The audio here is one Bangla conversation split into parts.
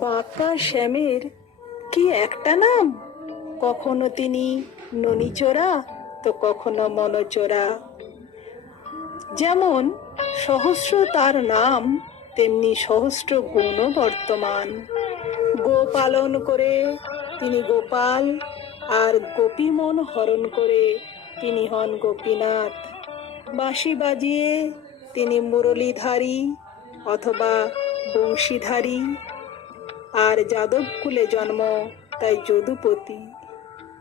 বাঁকা শ্যামের কি একটা নাম? কখনো তিনি ননিচোরা তো কখনো মনচোরা যেমন সহস্র তার নাম, তেমনি সহস্র গুণ বর্তমান। গো পালন করে তিনি গোপাল, আর গোপী মন হরণ করে তিনি হন গোপীনাথ। বাঁশি বাজিয়ে তিনি মুরলীধারী অথবা বংশীধারী। আর যাদবকুলে জন্ম, তাই যদুপতি।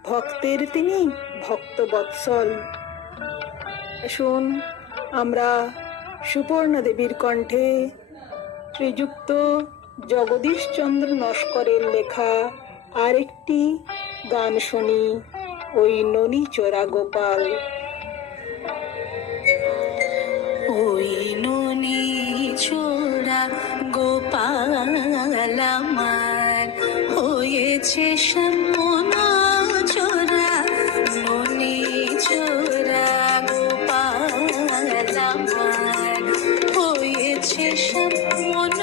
ভক্তের তিনি ভক্ত বৎসল। শুন, আমরা সুপর্ণা দেবীর কণ্ঠে শ্রীযুক্ত জগদীশচন্দ্র নস্করের লেখা আরেকটি গান শুনি, ওই ননী চোরা গোপাল। ওই ননি ছোড়া গোপাল আমার হয়েছে শ্যামনা চোরা মনি চোরা গোপাল আমার হয়েছে শ্যামনা